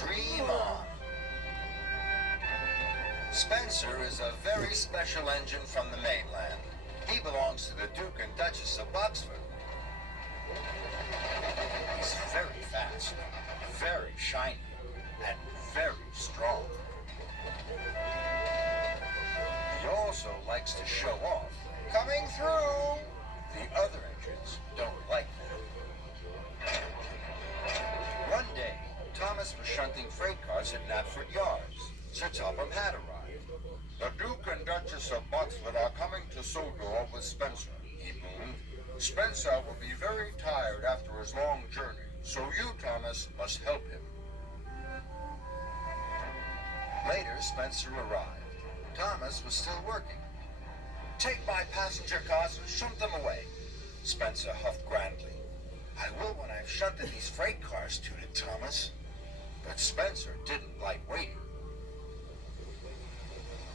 Dream on. Spencer is a very special engine from the mainland. He belongs to the Duke and Duchess of Boxford. He's very fast, very shiny, and very strong. He also likes to show off. Coming through! The other engines don't like that. One day, Thomas was shunting freight cars at Knapford Yards. Sir Topham had arrived. The Duke and Duchess of Boxford are coming to Sodor with Spencer, he boomed. Spencer will be very tired after his long journey, so you, Thomas, must help him. Later, Spencer arrived. Thomas was still working. Take my passenger cars and shunt them away, Spencer huffed grandly. I will when I've shunted these freight cars, tooted Thomas. But Spencer didn't like waiting.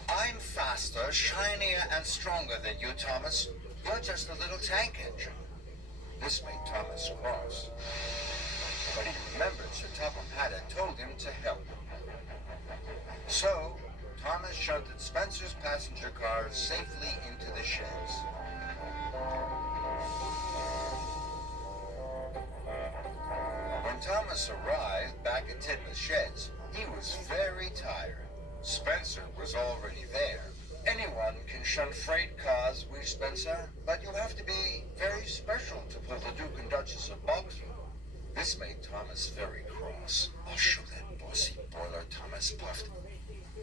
I'm faster, shinier, and stronger than you, Thomas. You're just a little tank engine. This made Thomas cross. But he remembered Sir Topham had told him to help. So, Thomas shunted Spencer's passenger cars safely into the sheds. When Thomas arrived back at Tidmouth Sheds, he was very tired. Spencer was already there. Anyone can shunt freight cars, wheezed Spencer, but you have to be very special to pull the Duke and Duchess of Boxford. This made Thomas very cross. I'll show that bossy boiler, Thomas puffed.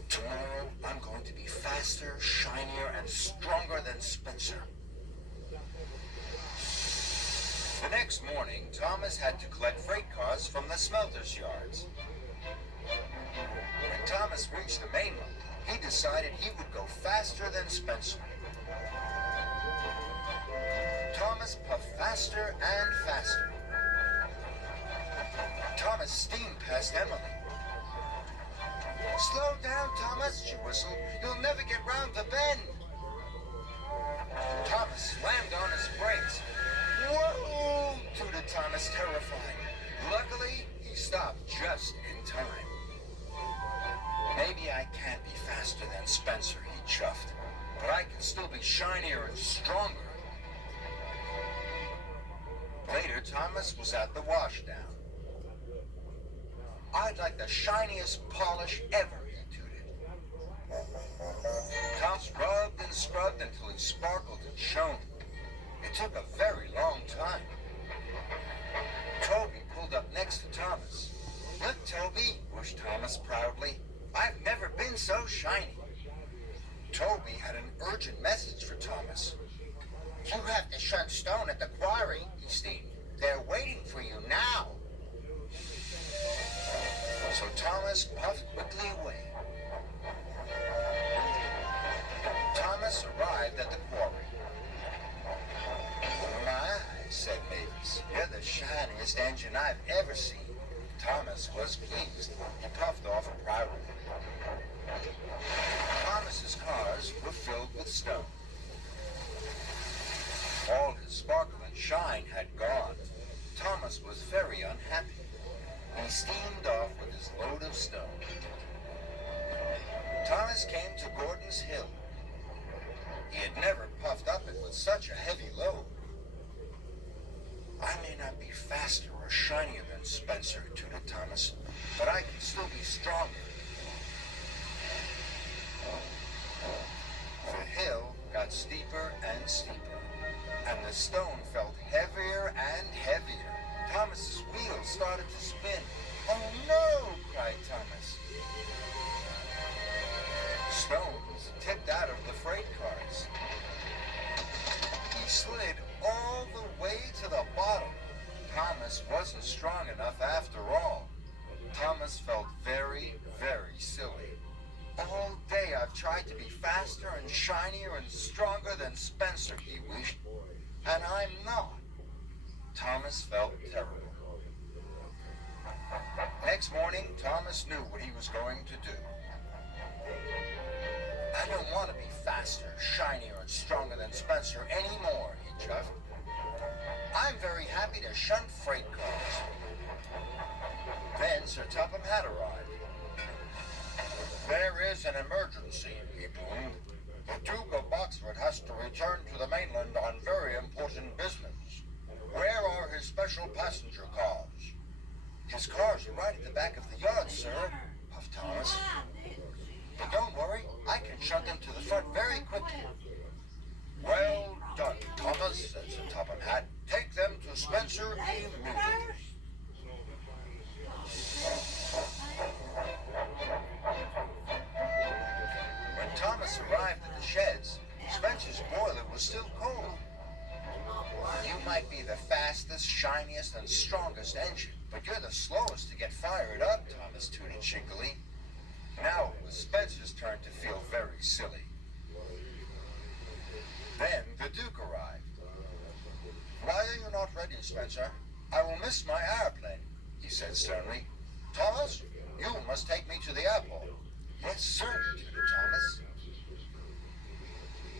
Tomorrow, I'm going to be faster, shinier, and stronger than Spencer. The next morning, Thomas had to collect freight cars from the smelters' yards. When Thomas reached the mainland, he decided he would go faster than Spencer. Thomas puffed faster and faster. Thomas steamed past Emily. Slow down, Thomas, she whistled. You'll never get round the bend. Thomas slammed on his brakes. Whoa! Tooted Thomas, terrified. Luckily, he stopped just in time. Maybe I can't be faster than Spencer, he chuffed, but I can still be shinier and stronger. Later, Thomas was at the washdown. I'd like the shiniest polish ever, he tooted. Thomas rubbed and scrubbed until he sparkled and shone. It took a very long time. Toby pulled up next to Thomas. Look, Toby, whooshed Thomas proudly. I've never been so shiny. Toby had an urgent message for Thomas. You have to shunt stone at the quarry, he steamed. They're waiting for you now. So Thomas puffed quickly away. Thomas arrived at the quarry. My, said Mavis, you're the shiniest engine I've ever seen. Thomas was pleased. He puffed off proudly. Thomas's cars were filled with stone. All his sparkle and shine had gone. Thomas was very unhappy. He steamed off with his load of stone. Thomas came to Gordon's Hill. He had never puffed up it with such a heavy load. I may not be faster or shinier than Spencer, tooted Thomas, but I can still be stronger. The hill got steeper and steeper, and the stone felt heavier and heavier. Thomas's wheels started to spin. Oh no, cried Thomas. Stones tipped out of the freight cars. He slid all the way to the bottom. Thomas wasn't strong enough after all. Thomas felt very, very silly. All day I've tried to be faster and shinier and stronger than Spencer, he wished, and I'm not. Thomas felt terrible. Next morning, Thomas knew what he was going to do. I don't want to be faster, shinier, and stronger than Spencer anymore, he chuffed. I'm very happy to shunt freight cars. Then Sir Topham had arrived. "There is an emergency," he boomed. "The Duke of Boxford has to return to the mainland on very important business. Where are his special passenger cars?" "His cars are right at the back of the yard, sir," puffed Thomas. "But don't worry, I can shunt them to the front very quickly." "Well done, Thomas," said Sir Topham Hatt. "Take them to Spencer immediately." When Thomas arrived at the sheds, Spencer's boiler was still cold. "You might be the fastest, shiniest, and strongest engine, but you're the slowest to get fired up," Thomas tooted cheekily. Now it was Spencer's turn to feel very silly. Then the Duke arrived. "Why are you not ready, Spencer? I will miss my airplane," he said sternly. "Thomas, you must take me to the airport." "Yes, sir," tooted Thomas.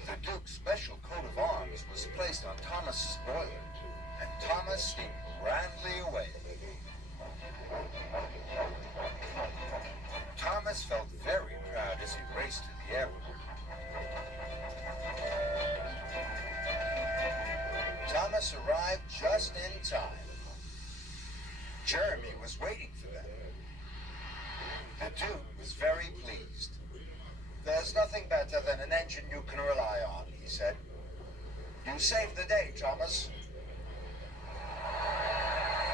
The Duke's special coat of arms was placed on Thomas's boiler, and Thomas steamed grandly away. Thomas felt very proud as he raced to the airport. Thomas arrived just in time. Jeremy was waiting for them. The Duke was very pleased. "There's nothing better than an engine you can rely on," he said. "You saved the day, Thomas."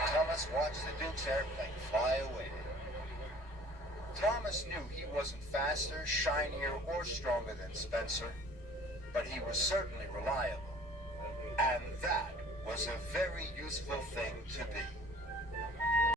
Thomas watched the Duke's airplane fly away. Thomas knew he wasn't faster, shinier, or stronger than Spencer, but he was certainly reliable. And that was a very useful thing to be.